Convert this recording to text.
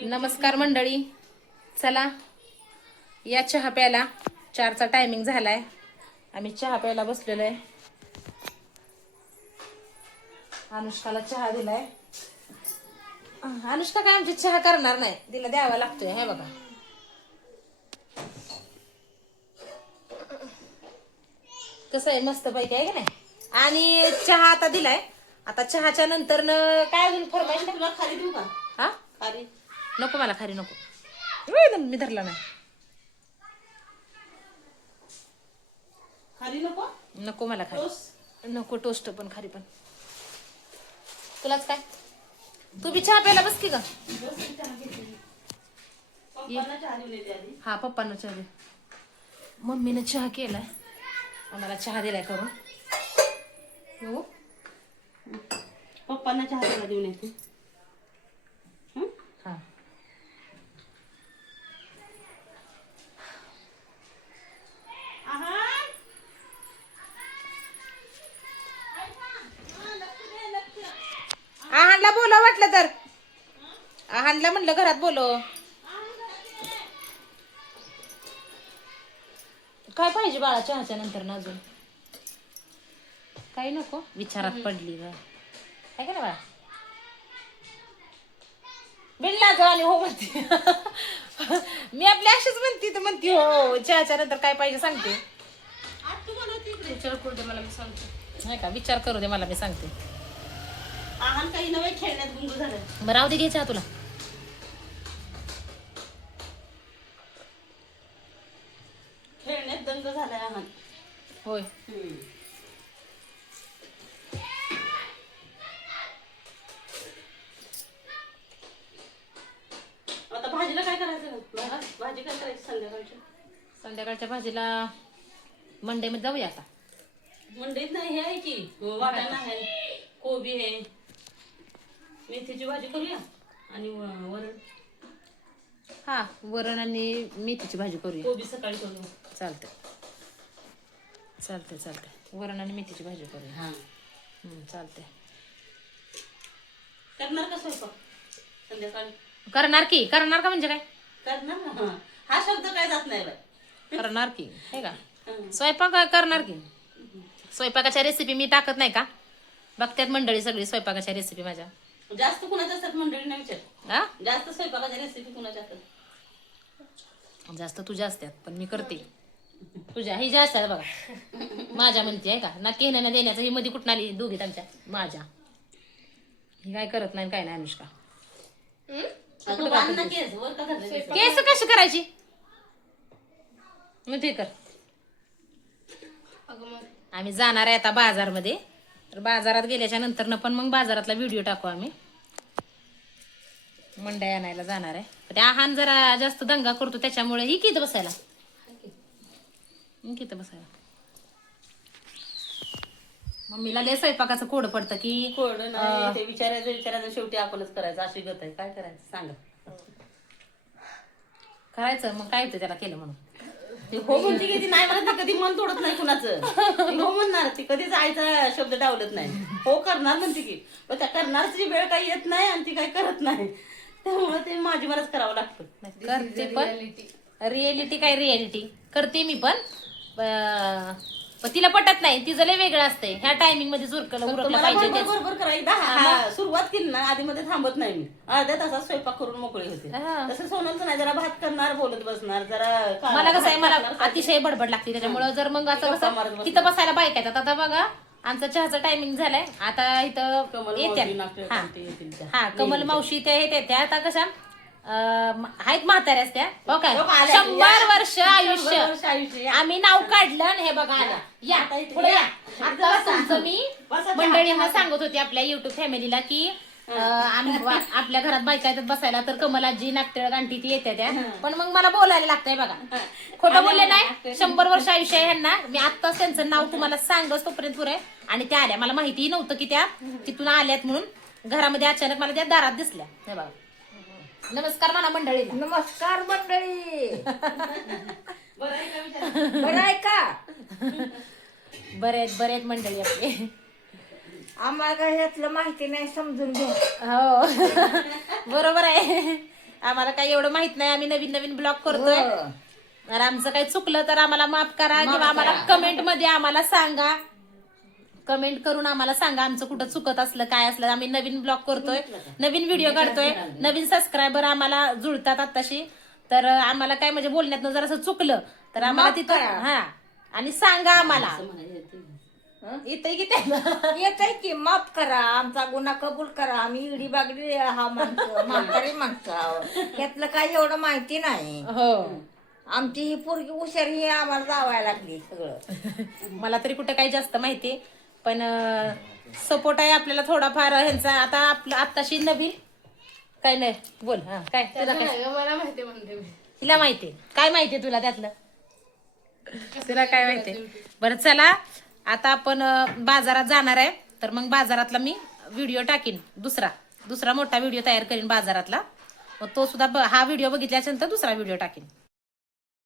नमस्कार मंडळी, चला या चहा प्यायला. 4चा टायमिंग झालाय. आम्ही चहा प्यायला बसलेलो आहे. अनुष्काला चहा दिलाय. अनुष्का काय आमची चहा करणार नाही, तिला द्यावा लागतोय. हे बघा, कसं आहे, मस्त पैकी आहे की नाही. आणि चहा आता दिलाय. आता चहाच्या नंतर काय अजून फरमाईश? तुला खाली देऊ का? हा, खाली नको मला खारी नको. मी धरला नाही. खाली नको. नको मला खारी टोस्ट नको. टोस्ट पण खारी पण. तुलाच काय? तू बी चहा प्यायला बस की ग. पप्पांना चहा देऊन येते आधी. हा, पप्पांना चहा दे. मम्मीनं चहा केलाय, आम्हाला चहा दिलाय करून. हो, पप्पांना चहा त्याला देऊन येते. हा. आहानला बोलव वाटलं तर. आहानला म्हणलं घरात बोलव. काय पाहिजे बाळा चहाच्या नंतर ना अजून? काही नको. विचारात पडली ग, काय का ना बाळा. बिल्ला जाऊ आणि हो म्हणते. मी आपली अशीच म्हणते तर म्हणते हो. चहाच्या नंतर काय पाहिजे सांगते. विचार करू दे मला, मी सांगते. नाही का, विचार करू दे मला, मी सांगते. आहान काही नवे खेळण्यात गुंग झालं. बरं, राहू दे, घे चहा तुला. खेळण्यात दंग झालाय आहान. होय. आता भाजीला काय करायचं? भाजी काय करायची संध्याकाळची? संध्याकाळच्या भाजीला मंडईमध्ये जाऊया आता. मंडईत नाही, हे आहे की वाटाणा आहे, कोबी आहे, मेथीची भाजी करूया आणि वरण. हा, वरण आणि मेथीची भाजी करूया. कोबी सकाळी करू. चालतंय चालतंय चालतंय. वरण आणि मेथीची भाजी करूया. हा, चालतंय. करणार का स्वयंपाक संध्याकाळी? करणार की. करणार का म्हणजे काय? करणार ना. हा शब्द काय जात नाही बाई. करणार की, हे का. स्वयंपाक करणार की. स्वयंपाकाच्या रेसिपी मी टाकत नाही का? बघतात मंडळी सगळी स्वयंपाकाच्या रेसिपी माझ्या. जास्त कुणाच्या असतात मंडळींना विचार. हा, जास्त स्वयंपाकाच्या रेसिपी कुणाच्या असतात? जास्त तुझ्या असतात, पण मी करते. तुझ्या ही जास्त आहे बघा. माझ्या म्हणते आहे का ना, केलं ना देण्याचं. ही मध्ये कुठं आली दोघीत आमच्या माझ्या. ही काय करत नाही काय नाही अनुष्का. अगं बांध ना केस, वर का धरले? केस कशी करायची? मग ते कर. आम्ही जाणार आहे आता बाजारमध्ये. तर बाजारात गेल्याच्या नंतर पण मग बाजारातला व्हिडिओ टाकू आम्ही. मंडई आणायला जाणार आहे. पण आहान जरा जास्त दंगा करतो, त्याच्यामुळे ही किती बसायला. किती बसायला. मम्मीला लय स्वयंपाकाचं कोड पडतं की. कोड नाही, ते विचारायचं शेवटी आपणच करायचं. अशी गत आहे. काय करायचं सांगा. करायचं मग काय होतं त्याला केलं म्हणून. ती हो म्हणते की ती नाही म्हणत. ती कधी मन तोडत नाही कुणाचं. ती हो म्हणणार, ती कधीच आईचा शब्द डावलत नाही. हो करणार म्हणते की, पण त्या करणारची वेळ काही येत नाही आणि ती काही करत नाही. त्यामुळे ते माझी मलाच करावं लागतं. करते पण रिएलिटी काय रिएलिटी करते मी पण. पण तिला पटत नाही. तिचं लय वेगळं असतंय. ह्या टायमिंग मध्ये उरकलं पाहिजे. बरोबर करायला सुरुवात केली ना, आधी मध्ये थांबत नाही मी. अर्ध्या तासात स्वयंपाक करून मोकळी होते. तसं सोनलचं नाही, जरा भात करणार, बोलत बसणार जरा. मला कसं आहे, मला अतिशय बडबड लागते. त्याच्यामुळे जर मग असं कसं तिथं बसायला बाईक येतात. आता बघा आमचं चहाचा टायमिंग झालाय. आता इथं येत्या. हा, कमल मावशी ते येत्या. आता कशा आहेत म्हाताऱ्याच त्या. हो काय, 100 वर्ष आयुष्य आम्ही नाव काढलं. आणि हे बघा आल्या. या पुढे या. आता तुमचं मी मंडळींना सांगत होते आपल्या युट्यूब फॅमिलीला की आम्ही आपल्या घरात बायका येतात बसायला. तर कमल आजी, नागटिळक आंटी ती येत्या त्या. पण मग मला बोलायला लागतंय बघा. खोटं बोलले नाही. 100 वर्ष आयुष्य आहे ह्यांना. मी आत्ताच त्यांचं नाव तुम्हाला सांगच तोपर्यंत पुरे. आणि त्या आल्या. मला माहितीही नव्हतं की त्या तिथून आल्यात म्हणून. घरामध्ये अचानक मला त्या दारात दिसल्या. हे बघा. नमस्कार म्हणा मंडळी. नमस्कार मंडळी. बरं आहे का? बरेच मंडळी आपले. आम्हाला काय यातलं माहिती नाही, समजून घ्या. हो बरोबर आहे. आम्हाला काही एवढं माहित नाही, आम्ही नवीन नवीन ब्लॉग करतोय. हो. तर आमचं काही चुकलं तर आम्हाला माफ करा किंवा आम्हाला कमेंट मध्ये आम्हाला सांगा. कमेंट करून आम्हाला सांगा आमचं कुठं चुकत असलं काय असलं. आम्ही नवीन ब्लॉग करतोय, नवीन व्हिडिओ काढतोय, नवीन सबस्क्रायबर आम्हाला जुळतात आत्ताशी. तर आम्हाला काय म्हणजे बोलण्यातनं जर असं चुकलं तर आम्हाला माफ तिथं करा. हा आणि सांगा आम्हाला. इथे की येतंय की माफ करा, आमचा गुन्हा कबूल करा. आम्ही इडी बागडी हा माणसं म्हातारी माणसं आहोत. यातलं काही एवढं माहिती नाही. हो. आमची ही पोरगी हुशार ही आम्हाला जावायला लागली सगळं. मला तरी कुठं काही जास्त माहिती, पण सपोर्ट आहे आपल्याला थोडाफार ह्यांचा. आता आपलं आत्ताशी नवीन काय नाही बोल. हा काय तुला काय मला माहिती म्हणते मी. तिला माहितीये काय माहितीये तुला त्यातलं, तुला काय माहितीये? बरं चला आता आपण बाजारात जाणार आहे. तर मग बाजारातला मी व्हिडिओ टाकीन, दुसरा मोठा व्हिडिओ तयार करीन बाजारातला. मग तो सुद्धा हा व्हिडिओ बघितल्यानंतर दुसरा व्हिडिओ टाकीन.